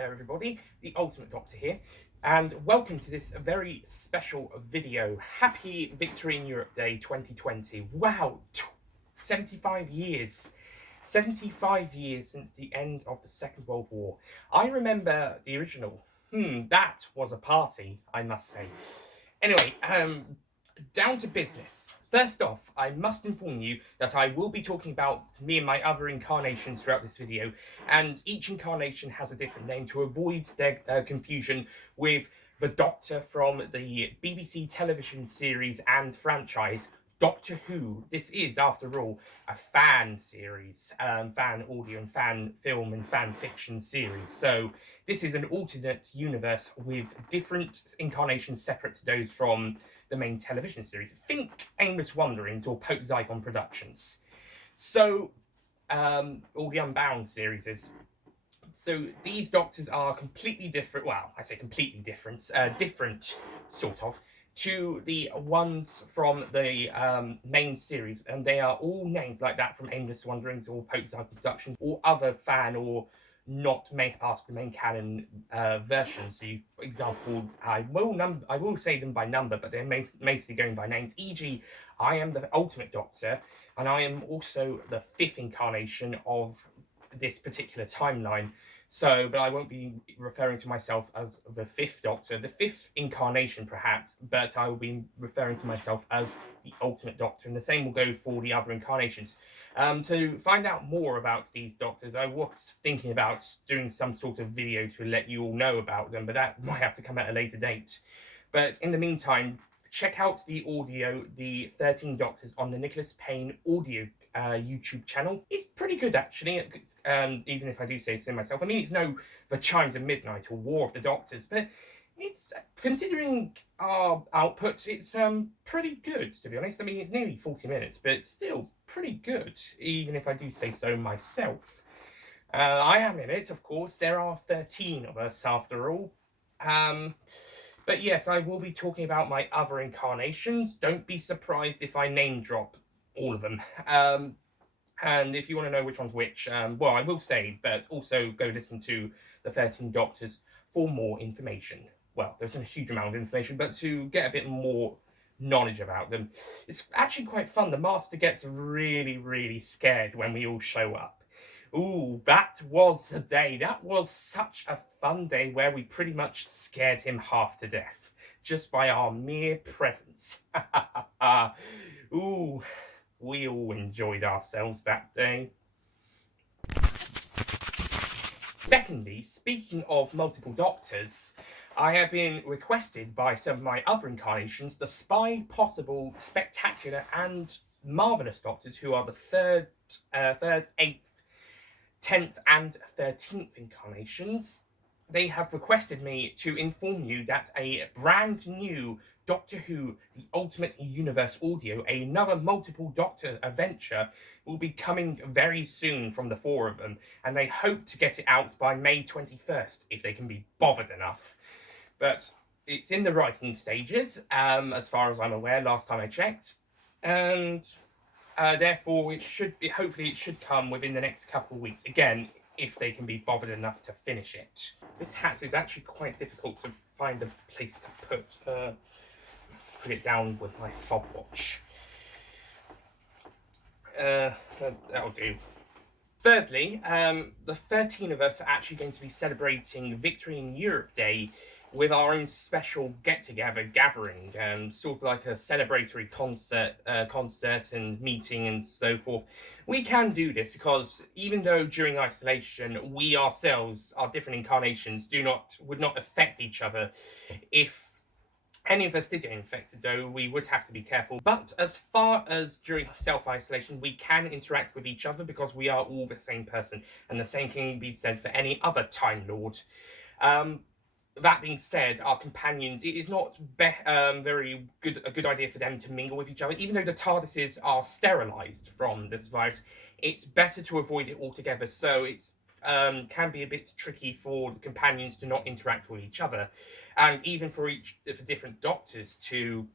there everybody, the Ultimate Doctor here, and welcome to this very special video. Happy Victory in Europe Day 2020. Wow, 75 years. 75 years since the end of the Second World War. I remember the original. That was a party, I must say. Anyway, down to business. First off, I must inform you that I will be talking about me and my other incarnations throughout this video, and each incarnation has a different name to avoid their confusion with the Doctor from the BBC television series and franchise Doctor Who. This is, after all, a fan series, fan audio and fan film and fan fiction series. So this is an alternate universe with different incarnations separate to those from the main television series. Think Aimless Wanderings or Pope Zygon Productions. So, all the Unbound series is. So these Doctors are completely different. Well, I say completely different. Different, sort of, to the ones from the main series, and they are all names like that from Aimless Wanderings or Pope Zygon Productions or other fan or not part of the main canon versions. So, for example, I will say them by number, but they're mostly going by names. E.g., I am the Ultimate Doctor, and I am also the 5th incarnation of this particular timeline. So, but I won't be referring to myself as the 5th Doctor, the 5th incarnation perhaps, but I will be referring to myself as the Ultimate Doctor, and the same will go for the other incarnations. To find out more about these Doctors, I was thinking about doing some sort of video to let you all know about them, but that might have to come at a later date. But in the meantime, check out the audio, the 13 Doctors, on the Nicholas Payne audio YouTube channel. It's pretty good, actually, even if I do say so myself. I mean, it's no The Chimes of Midnight or War of the Doctors, but it's, considering our output, it's pretty good, to be honest. I mean, it's nearly 40 minutes, but it's still pretty good, even if I do say so myself. I am in it, of course. There are 13 of us, after all. But yes, I will be talking about my other incarnations. Don't be surprised if I name drop all of them. And if you want to know which one's which, well, I will say, but also go listen to the 13 Doctors for more information. Well, there's a huge amount of information, but to get a bit more knowledge about them, it's actually quite fun. The Master gets really, really scared when we all show up. Ooh, that was a day. That was such a fun day where we pretty much scared him half to death just by our mere presence. Ooh, we all enjoyed ourselves that day. Secondly, speaking of multiple Doctors, I have been requested by some of my other incarnations to spy possible spectacular and marvellous Doctors who are the 3rd, 8th, 10th and 13th incarnations. They have requested me to inform you that a brand new Doctor Who, the Ultimate Universe audio, another multiple Doctor adventure, will be coming very soon from the 4 of them, and they hope to get it out by May 21st, if they can be bothered enough. But it's in the writing stages, as far as I'm aware, last time I checked, and therefore it should be, hopefully it should come within the next couple of weeks, again, if they can be bothered enough to finish it. This hat is actually quite difficult to find a place to put it down with my fob watch. That'll do. Thirdly, the 13 of us are actually going to be celebrating Victory in Europe Day with our own special get-together gathering, sort of like a celebratory concert and meeting and so forth. We can do this because even though during isolation we ourselves, our different incarnations, would not affect each other, if any of us did get infected, though, we would have to be careful. But as far as during self-isolation, we can interact with each other because we are all the same person, and the same can be said for any other Time Lord. That being said, our companions, it is not a good idea for them to mingle with each other. Even though the TARDISes are sterilised from this virus, it's better to avoid it altogether. So it's can be a bit tricky for the companions to not interact with each other, and even for different Doctors to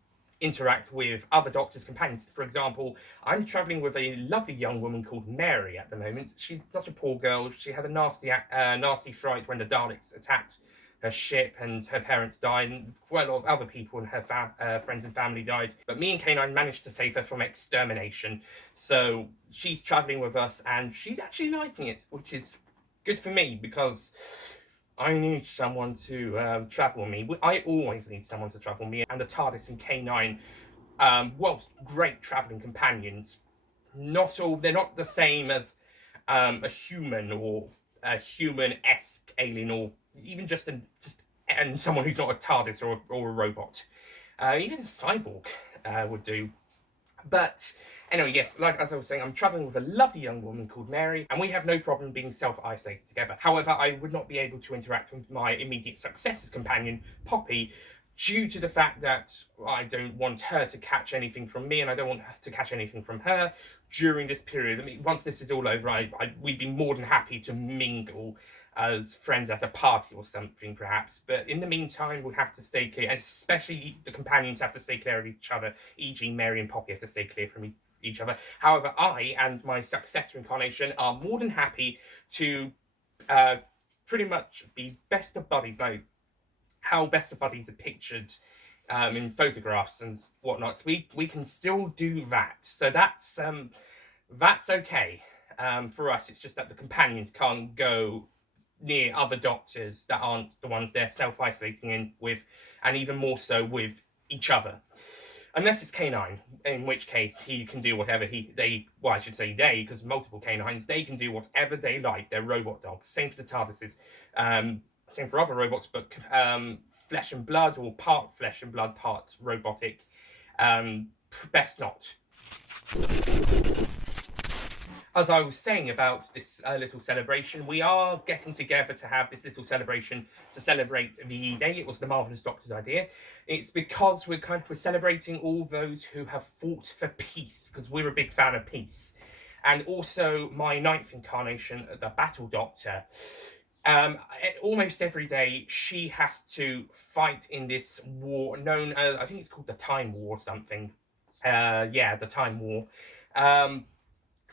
interact with other doctors' companions. For example, I'm travelling with a lovely young woman called Mary at the moment. She's such a poor girl. She had a nasty fright when the Daleks attacked her ship, and her parents died, and quite a lot of other people and her friends and family died. But me and K9 managed to save her from extermination. So she's travelling with us, and she's actually liking it, which is good for me because I need someone to travel with me. I always need someone to travel with me, and the TARDIS and K9, whilst great travelling companions, they're not the same as a human or a human-esque alien, or even just and someone who's not a TARDIS or a robot. Even a cyborg would do. But anyway, yes, like as I was saying, I'm travelling with a lovely young woman called Mary, and we have no problem being self-isolated together. However, I would not be able to interact with my immediate successor's companion, Poppy, due to the fact that I don't want her to catch anything from me, and I don't want her to catch anything from her during this period. I mean, once this is all over, we'd be more than happy to mingle as friends at a party or something, perhaps. But in the meantime, we have to stay clear, and especially the companions have to stay clear of each other, e.g. Mary and Poppy have to stay clear from each other. However, I and my successor incarnation are more than happy to pretty much be best of buddies, like how best of buddies are pictured in photographs and whatnot. So we can still do that. So that's okay for us. It's just that the companions can't go near other doctors that aren't the ones they're self-isolating in with, and even more so with each other. Unless it's K9, in which case he can do whatever I should say they, because multiple K9s, they can do whatever they like. They're robot dogs. Same for the TARDISes. Same for other robots, but flesh and blood, or part flesh and blood, part robotic. Best not. As I was saying about this little celebration, we are getting together to have this little celebration to celebrate the day. It was the Marvelous Doctor's idea. It's because we're celebrating all those who have fought for peace, because we're a big fan of peace. And also my 9th incarnation, the Battle Doctor. Almost every day she has to fight in this war known as, I think it's called the Time War or something. The Time War.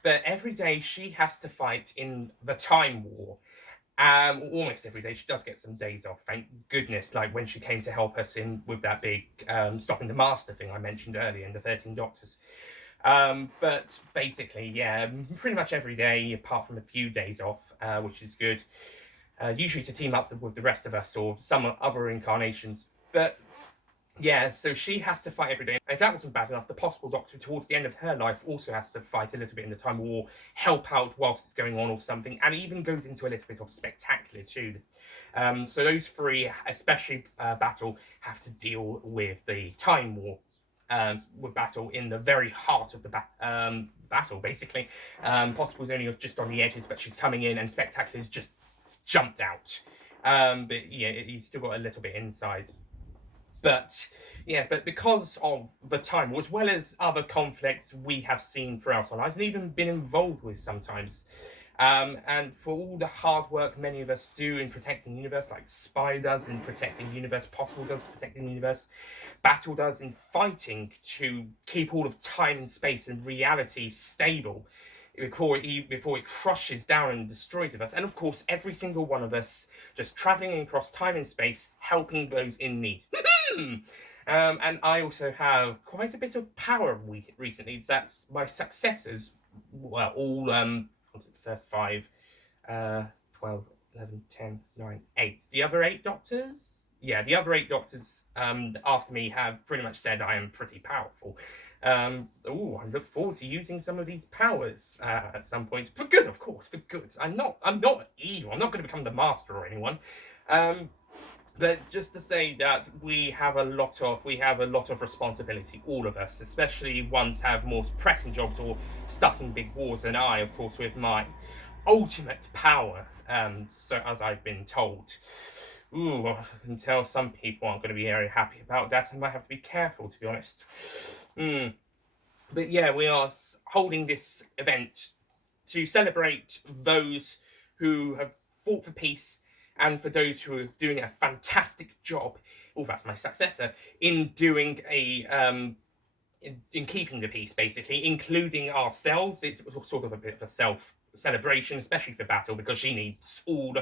But every day she has to fight in the Time War. Almost every day. She does get some days off, thank goodness, like when she came to help us in with that big stopping the Master thing I mentioned earlier in the 13 Doctors. But basically, yeah, pretty much every day, apart from a few days off, which is good. Usually to team up with the rest of us or some other incarnations. But yeah, so she has to fight every day. And if that wasn't bad enough, the possible Doctor, towards the end of her life, also has to fight a little bit in the Time War, help out whilst it's going on or something, and even goes into a little bit of spectacular too. So those three, especially Battle, have to deal with the Time War. With Battle in the very heart of the battle, basically. Possible's only just on the edges, but she's coming in, and Spectacular's just jumped out. But yeah, he's still got a little bit inside. But yeah, but because of the Time War, as well as other conflicts we have seen throughout our lives and even been involved with sometimes, and for all the hard work many of us do in protecting the universe, like Spy does in protecting the universe, Possible does protecting the universe, Battle does in fighting to keep all of time and space and reality stable before it crushes down and destroys us. And of course, every single one of us just traveling across time and space, helping those in need. And I also have quite a bit of power recently. That's my successors. Well, all the first 5, 12, 11, 10, 9, 8. The other 8 Doctors? Yeah, the other 8 Doctors after me have pretty much said I am pretty powerful. I look forward to using some of these powers at some point. For good, of course, for good. I'm not evil. I'm not going to become the Master or anyone. But just to say that we have a lot of responsibility, all of us, especially ones have more pressing jobs or stuck in big wars than I, of course, with my ultimate power. So as I've been told. Ooh, I can tell some people aren't going to be very happy about that. I might have to be careful, to be honest. But yeah, we are holding this event to celebrate those who have fought for peace and for those who are doing a fantastic job, oh, that's my successor, in doing in keeping the peace, basically, including ourselves. It's sort of a bit of a self celebration, especially for battle, because she needs all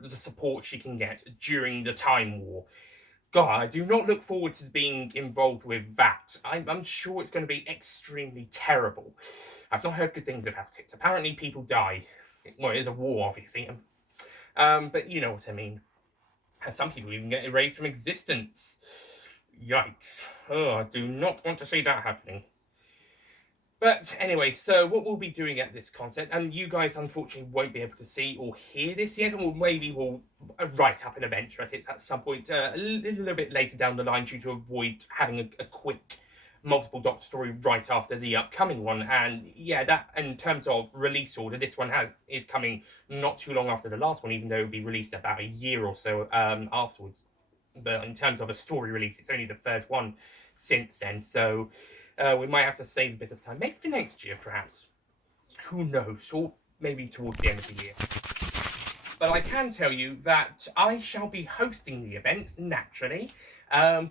the support she can get during the Time War. God, I do not look forward to being involved with that. I'm sure it's going to be extremely terrible. I've not heard good things about it. Apparently, people die. Well, it is a war, obviously. But you know what I mean. Some people even get erased from existence. Yikes. Oh, I do not want to see that happening. But anyway, so what we'll be doing at this concert, and you guys unfortunately won't be able to see or hear this yet, or maybe we'll write up an event at it at some point a little bit later down the line, due to avoid having a quick multiple Doctor story right after the upcoming one. And yeah, that in terms of release order, this one is coming not too long after the last one, even though it'll be released about a year or so afterwards. But in terms of a story release, it's only the third one since then, so we might have to save a bit of time, maybe for next year, perhaps. Who knows? Or maybe towards the end of the year. But I can tell you that I shall be hosting the event, naturally,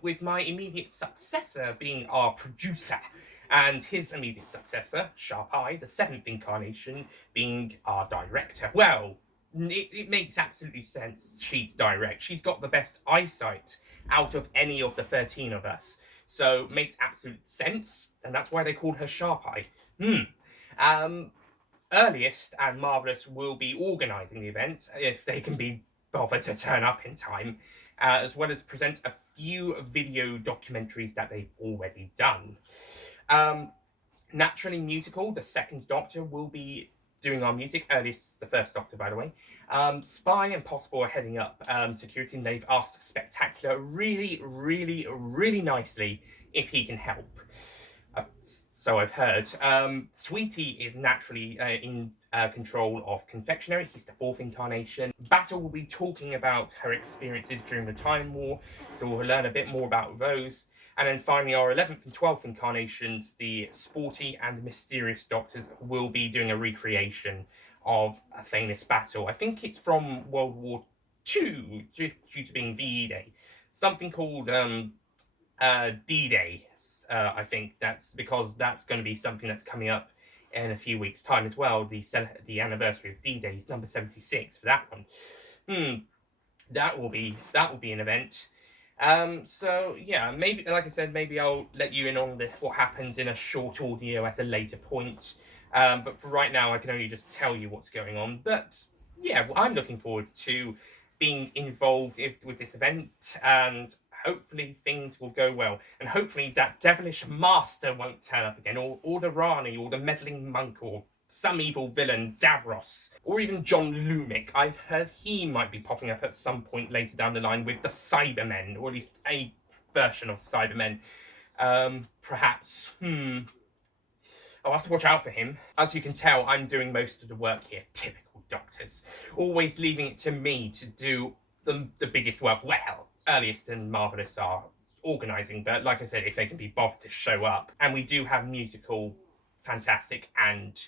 with my immediate successor being our producer, and his immediate successor, Sharp Eye, the 7th incarnation, being our director. Well, it makes absolutely sense she's direct. She's got the best eyesight out of any of the 13 of us. So, makes absolute sense, and that's why they called her Sharp Eye. Earliest and Marvellous will be organising the event, if they can be bothered to turn up in time, as well as present a few video documentaries that they've already done. Naturally Musical, the 2nd Doctor, will be doing our music. Earliest the 1st Doctor, by the way. Spy and Possible are heading up security, and they've asked Spectacular really, really, really nicely if he can help. So I've heard. Sweetie is naturally in control of Confectionery. He's the 4th incarnation. Battle will be talking about her experiences during the Time War, so we'll learn a bit more about those. And then finally, our 11th and 12th incarnations, the Sporty and Mysterious Doctors, will be doing a recreation of a famous battle. I think it's from World War II, due to being VE Day. Something called D-Day. I think that's because that's going to be something that's coming up in a few weeks' time as well. The anniversary of D-Day is number 76 for that one. That will be an event. So yeah, maybe, like I said, maybe I'll let you in on what happens in a short audio at a later point. But for right now, I can only just tell you what's going on. But yeah, I'm looking forward to being involved with this event, and hopefully things will go well. And hopefully that devilish master won't turn up again, or the Rani, or the meddling monk, or some evil villain, Davros, or even John Lumic. I've heard he might be popping up at some point later down the line with the Cybermen, or at least a version of Cybermen. Perhaps. I'll have to watch out for him. As you can tell, I'm doing most of the work here. Typical Doctors. Always leaving it to me to do the biggest work. Well, Earliest and Marvellous are organising, but like I said, if they can be bothered to show up. And we do have Musical, Fantastic, and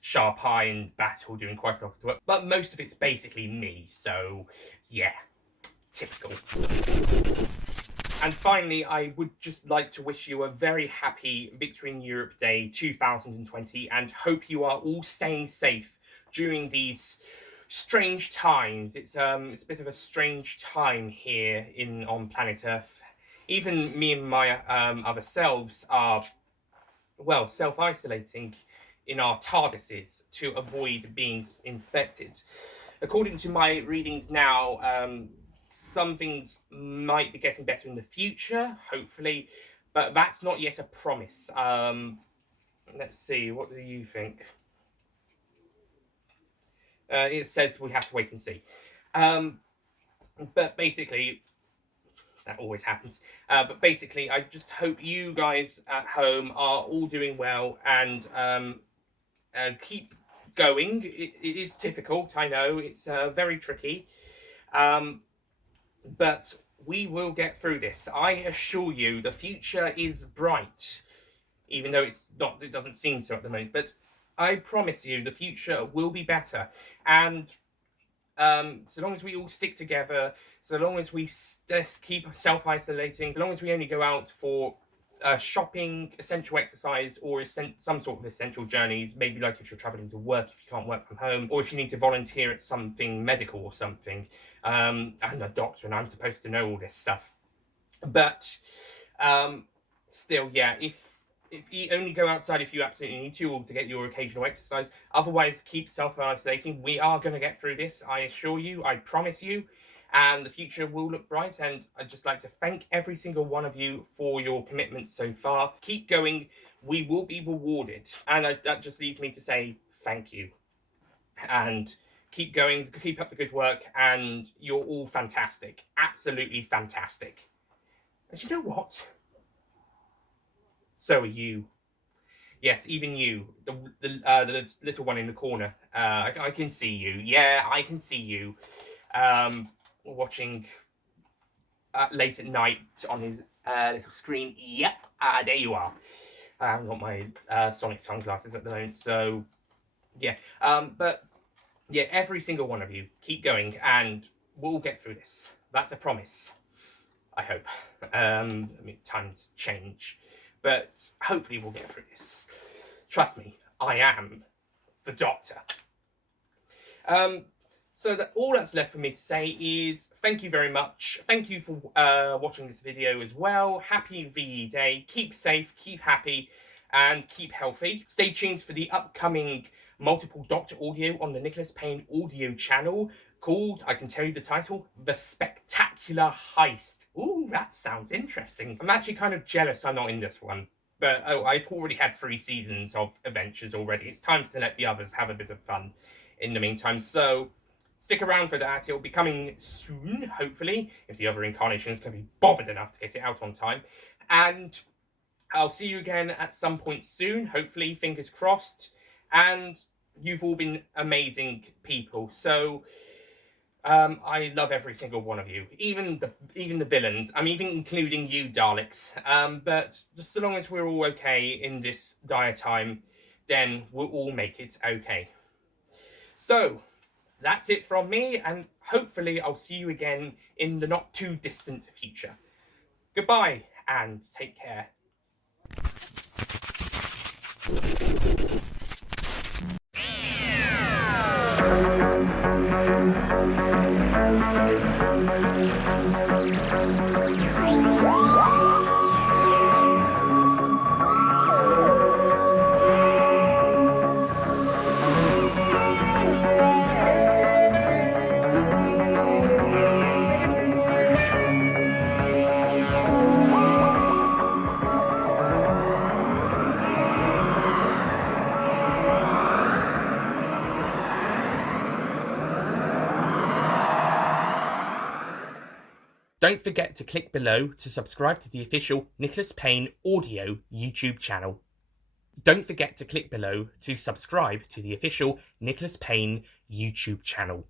Sharp Eye and Battle doing quite a lot of work. But most of it's basically me, so yeah, typical. And finally, I would just like to wish you a very happy Victory in Europe Day 2020, and hope you are all staying safe during these strange times. It's a bit of a strange time here on planet Earth. Even me and my other selves are, well, self-isolating in our TARDISes to avoid being infected. According to my readings now, some things might be getting better in the future, hopefully, but that's not yet a promise. Let's see, what do you think? It says we have to wait and see. But basically, that always happens. But basically, I just hope you guys at home are all doing well, and keep going. It is difficult, I know. It's very tricky. But we will get through this. I assure you, the future is bright. Even though it's not, it doesn't seem so at the moment. But I promise you, the future will be better. And So long as we all stick together, so long as we keep self-isolating, so long as we only go out for shopping, essential exercise, or some sort of essential journeys, maybe like if you're traveling to work, if you can't work from home, or if you need to volunteer at something medical or something. I'm a doctor and I'm supposed to know all this stuff. But still, yeah, if you only go outside if you absolutely need to, or to get your occasional exercise. Otherwise, keep self-isolating. We are going to get through this, I assure you, I promise you. And the future will look bright. And I'd just like to thank every single one of you for your commitment so far. Keep going. We will be rewarded. And that just leads me to say thank you. And keep going. Keep up the good work. And you're all fantastic. Absolutely fantastic. And you know what? So are you. Yes, even you, the little one in the corner. I can see you. Yeah, I can see you. Watching late at night on his little screen. Yep, there you are. I haven't got my Sonic sunglasses at the moment, so yeah. But yeah, every single one of you, keep going, and we'll get through this. That's a promise. I hope. I mean, times change, but hopefully we'll get through this. Trust me, I am the Doctor. So all that's left for me to say is thank you very much. Thank you for watching this video as well. Happy VE Day. Keep safe, keep happy, and keep healthy. Stay tuned for the upcoming multiple Doctor audio on the Nicholas Payne audio channel called, I can tell you the title, The Spectacular Heist. Ooh, that sounds interesting. I'm actually kind of jealous I'm not in this one. But I've already had 3 seasons of adventures already. It's time to let the others have a bit of fun in the meantime. So stick around for that. It'll be coming soon, hopefully, if the other incarnations can be bothered enough to get it out on time. And I'll see you again at some point soon, hopefully, fingers crossed. And you've all been amazing people. So I love every single one of you, even the villains. I'm even including you, Daleks. But just so long as we're all okay in this dire time, then we'll all make it okay. So that's it from me, and hopefully I'll see you again in the not too distant future. Goodbye, and take care. Don't forget to click below to subscribe to the official Nicholas Payne audio YouTube channel. Don't forget to click below to subscribe to the official Nicholas Payne YouTube channel.